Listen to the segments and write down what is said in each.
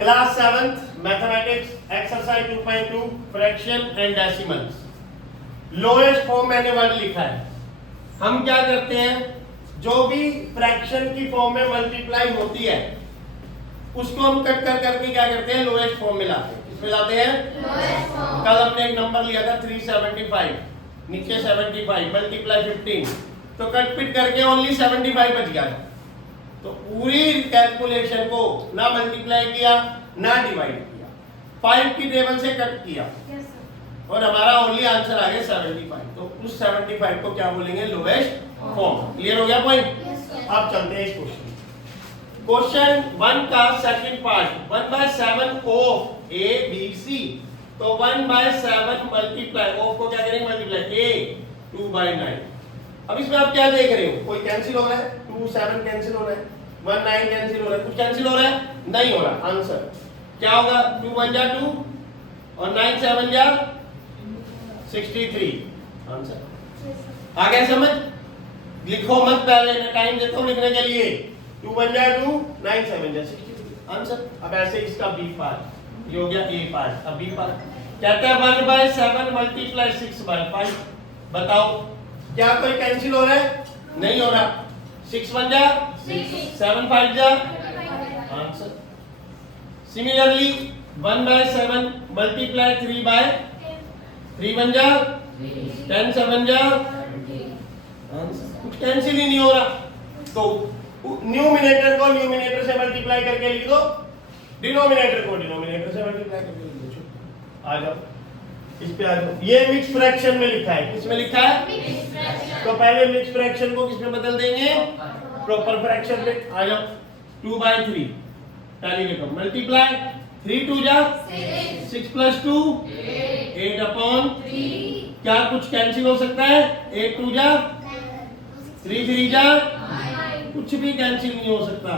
Class 7th mathematics exercise 2.2 fraction and decimals. Lowest form मैंने word लिखा है। हम क्या करते हैं, जो भी फ्रैक्शन की फॉर्म में मल्टीप्लाई होती है उसको हम कट कर करके क्या करते हैं, लोएस्ट फॉर्म में लाते हैं। किसमें लाते हैं? Lowest form. कल हमने एक नंबर लिया था 375, नीचे 75 मल्टीप्लाई 15, तो कट पिट करके ओनली 75 बच गया। तो पूरी कैलकुलेशन को ना मल्टीप्लाई किया ना डिवाइड किया, 5 की टेबल से कट किया और हमारा ओनली आंसर आ गया 75। तो उस 75 को क्या बोलेंगे? Lowest form. क्लियर हो गया पॉइंट? अब चलते हैं इस क्वेश्चन 1 का second part. 1/7 of A B C. तो 1/7 मल्टीप्लाई ऑफ को क्या करेंगे? Multiply A 2/9। अब इसमें आप क्या देख रहे हो? कोई कैंसिल हो रहा है? 2 7 कैंसिल हो रहा है, 1 9 कैंसिल हो रहा है, कुछ कैंसिल हो रहा है? नहीं हो रहा। आंसर क्या होगा? 2 1 जा 2 और 9 7 जा 63। आंसर आ गया समझ? लिखो मत, पहले मैं टाइम देता हूं लिखने के लिए। 2 1 जा 2 9 7 जा 63। आंसर। अब ऐसे इसका बी पार्ट, ये हो गया ए पार्ट। अब बी पार्ट कहता है 1/7 मल्टीप्लाई 6/5। बताओ क्या कोई कैंसिल हो रहा है? नहीं हो रहा। 6 1 जा 7 5 जा आंसर। सिमिलरली 1/7 मल्टीप्लाई 3/3 1 जा 10 7 जा आंसर। कुछ कैंसिल ही नहीं हो रहा। तो न्यूमिनेटर को न्यूमिनेटर से मल्टीप्लाई करके लिख दो, डिनोमिनेटर को डिनोमिनेटर से मल्टीप्लाई करके लिख दो। आ जाओ इस पे आ जाओ। ये मिक्स फ्रैक्शन में लिखा है। किसमें लिखा है? Mix fraction. तो पहले मिक्स फ्रैक्शन को किसमें बदल देंगे? प्रॉपर फ्रैक्शन में। आ जाओ 2/3 पहले लिखो, मल्टीप्लाई 3 2 जा 6 + 2 8/3। क्या कुछ कैंसिल हो सकता है? 8 2 जा 3 3 जा, कुछ भी कैंसिल नहीं हो सकता।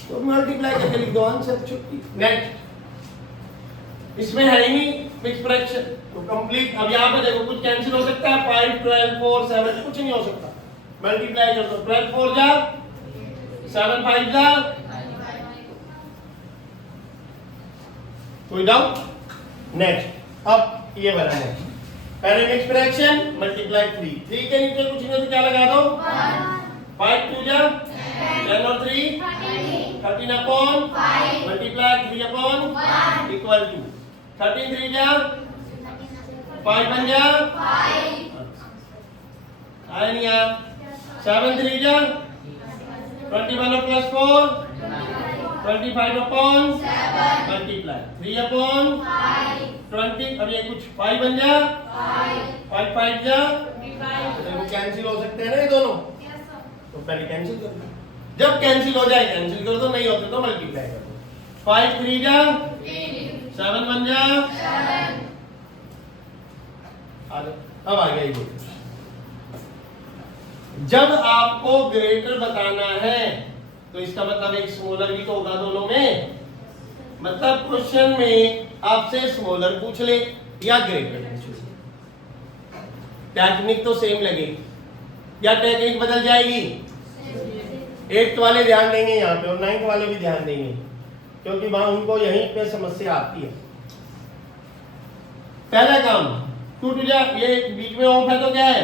तो मल्टीप्लाई करके लिख दो आंसर। छुट्टी। नेक्स्ट इसमें है ही नहीं मिक्स फ्रैक्शन, तो कंप्लीट। अब यहां पे देखो कुछ कैंसिल हो सकता है? 5 12 4 7 कुछ नहीं हो सकता। मल्टीप्लाई कर दो, 12 4 जा 7 5 जा। कोई डाउट? नेक्स्ट अब ये वाला नेक्स्ट। पहले मिक्स फ्रैक्शन मल्टीप्लाई 3 के नीचे कुछ नहीं तो क्या लगा दो? 5 2 जा 10 और 3 13/5 मल्टीप्लाई 3/1 इक्वल टू 13 3 जा 5 1 जा 5 आया नहीं आया? 7 3 जा 21 + 4 25/7 मल्टीप्लाई 3/5 20। अब ये कुछ 5 बन जा 5 5 जा। देखो कैंसिल हो सकते हैं ना ये दोनों, तो पहले कैंसिल कर दो। जब कैंसिल हो जाए कैंसिल कर दो, नहीं होते तो मल्टीप्लाई कर दो। 5 3 जा 7 1 जा 7। अब आ गया ये। जब आपको ग्रेटर बताना है तो इसका मतलब एक स्मॉलर भी तो होगा दोनों में। मतलब क्वेश्चन में आपसे स्मॉलर पूछ ले या ग्रेटर पूछ ले, टेक्निक तो सेम लगेगी या टेक्निक बदल जाएगी? 8th वाले ध्यान देंगे यहाँ पे और 9th वाले भी ध्यान देंगे, क्योंकि वहां उनको यहीं पे समस्या आती है। पहला काम 2 2 जा, ये बीच में ऑफ है तो क्या है?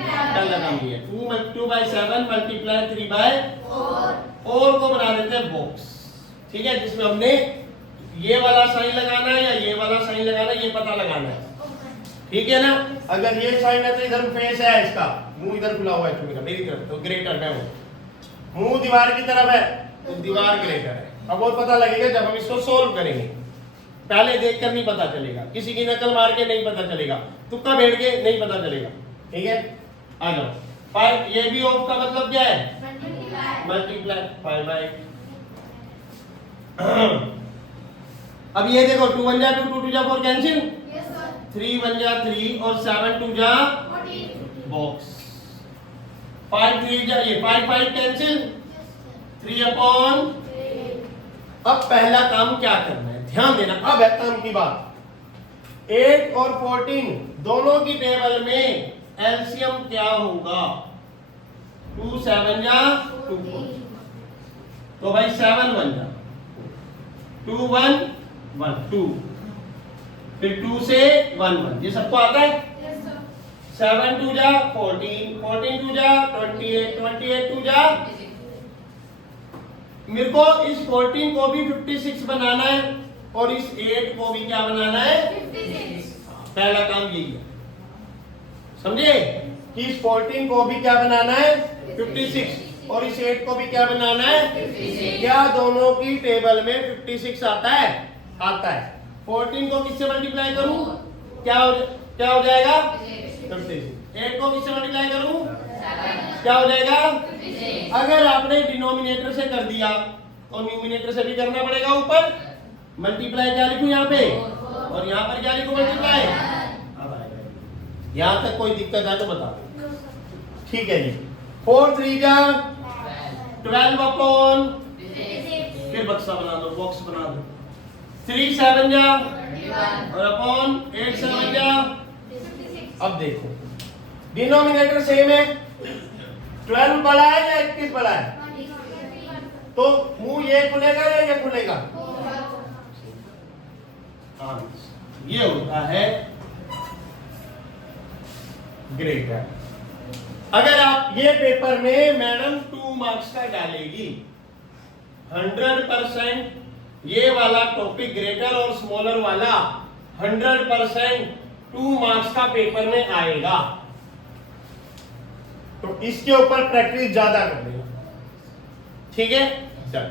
पहला काम ये 2/7 मल्टीप्लाई 3/4 को बना देते हैं बॉक्स। ठीक है, जिसमें हमने ये वाला साइन लगाना है या ये वाला साइन लगाना है, ये पता लगाना है। ठीक है ना? अगर ये साइन है तो इधर फेस है, इसका मुंह इधर खुला हुआ है तुम्हें मेरी तरफ, तो ग्रेटर है वो। मुंह दीवार की तरफ है तो दीवार ग्रेटर है। अब वो पता लगेगा जब हम इसको सोल्व करेंगे। पहले देखकर नहीं पता चलेगा, किसी की नकल मार के नहीं पता चलेगा, तुक्का बैठ के नहीं पता चलेगा। ठीक है, आ जाओ। 5 ये भी ऑफ का मतलब क्या है? मल्टीप्लाई 5/8। अब ये देखो 2 1 जा 2 2 2 जा 4 कैंसिल, 3 1 जा 3 और 7 2 जा 14 बॉक्स। 5 3 जा ये 5 5 कैंसिल 3/3। अब पहला काम क्या करना है, ध्यान देना। अब है काम की बात। 8 और 14 दोनों की टेबल में एलसीएम क्या होगा? 2 7 जा 2 4। तो भाई 7 1 जा 2 1 1 2, फिर 2 से 1 1, ये सबको आता है। 7 2 जा 14, 14 2 जा 28, 28 2 जा। मेरे को इस 14 को भी 56 बनाना है और इस 8 को भी क्या बनाना है, 56। पहला काम यही है, समझे, कि इस 14 को भी क्या बनाना है 56 और इस 8 को भी क्या बनाना है 56। क्या दोनों की टेबल में 56 आता है? आता है। 14 को किससे मल्टीप्लाई करूं, क्या हो जाएगा 56। 8 को किससे मल्टीप्लाई करूं, क्या हो जाएगा 56। अगर आपने डिनोमिनेटर से कर दिया तो न्यूमिनेटर से भी करना पड़ेगा। ऊपर मल्टीप्लाई क्या लिखूं यहाँ पे और यहाँ पर क्या लिखूं मल्टीप्लाई। अब आएगा, यहाँ तक कोई दिक्कत है तो बता दो, ठीक है जी। 4 3 जा 12 अपॉन, फिर बक्सा बना दो, बॉक्स बना दो। 3 7 जा और अपॉन 8 7 जा। अब देखो डिनोमिनेटर सेम है, 12 बड़ा है या 21 बड़ा है, तो मुंह ये खुलेगा या ये खुलेगा, ये होता है ग्रेटर। अगर आप ये पेपर में मैडम 2 मार्क्स का डालेगी 100%, ये वाला टॉपिक ग्रेटर और स्मॉलर वाला 100% 2 मार्क्स का पेपर में आएगा, तो इसके ऊपर प्रैक्टिस ज्यादा कर देना, ठीक है। चल